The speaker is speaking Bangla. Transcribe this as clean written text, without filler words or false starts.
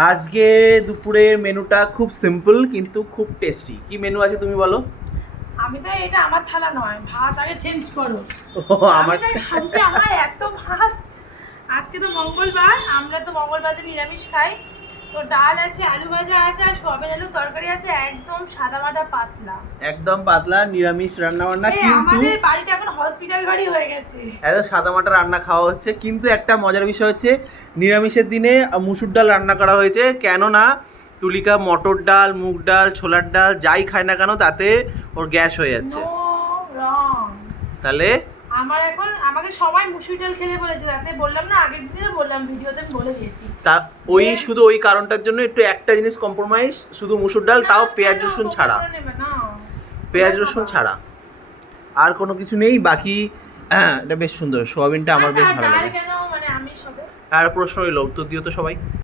আজকে দুপুরের মেনুটা খুব সিম্পল কিন্তু খুব টেস্টি। কি মেনু আছে তুমি বলো? আমি তো এটা আমার থালা নয়, ভাত আগে চেঞ্জ করো। ও আমার আমি তাই ভাবছি আমার এত ভাত। আজকে তো মঙ্গলবার, আমরা তো মঙ্গলবারে নিরামিষ খাই। তো ডাল আছে, আলু ভাজা আছে, আর সয়াবিন আলু তরকারি আছে, একদম সাদামাটা পাতলা। একদম পাতলা নিরামিষ রান্না বান্না, কিন্তু আমাদের বাড়িটা এখন হসপিটাল বাড়ি হয়ে গেছে। এত সাদামাটা রান্না খাওয়া হচ্ছে। কিন্তু একটা মজার বিষয় হচ্ছে নিরামিষের দিনে মুসুর ডাল রান্না করা হয়েছে। কেননা তুলিকা মটর ডাল, মুগ ডাল, ছোলার ডাল যাই খায় না কেন তাতে ওর গ্যাস হয়ে যাচ্ছে। No wrong. তাহলে আমার এখন আমাকে সবাই মুসুর ডাল খেতে বলেছে, তাতে বললাম না, আগের দিনে তো বললাম, ভিডিওতে আমি বলে দিয়েছি। তা ওই শুধু ওই কারণটার জন্য একটু একটা জিনিস কম্প্রোমাইজ, শুধু মুসুর ডাল, তাও পেঁয়াজ রসুন ছাড়া। পেঁয়াজ রসুন ছাড়া আর কোনো কিছু নেই। বাকি এটা বেশ সুন্দর, সোয়াবিনটা আমার বেশ ভালো লাগে। কেন মানে আমিষ হবে? আর প্রশ্ন রইল, উত্তর দিও তো সবাই।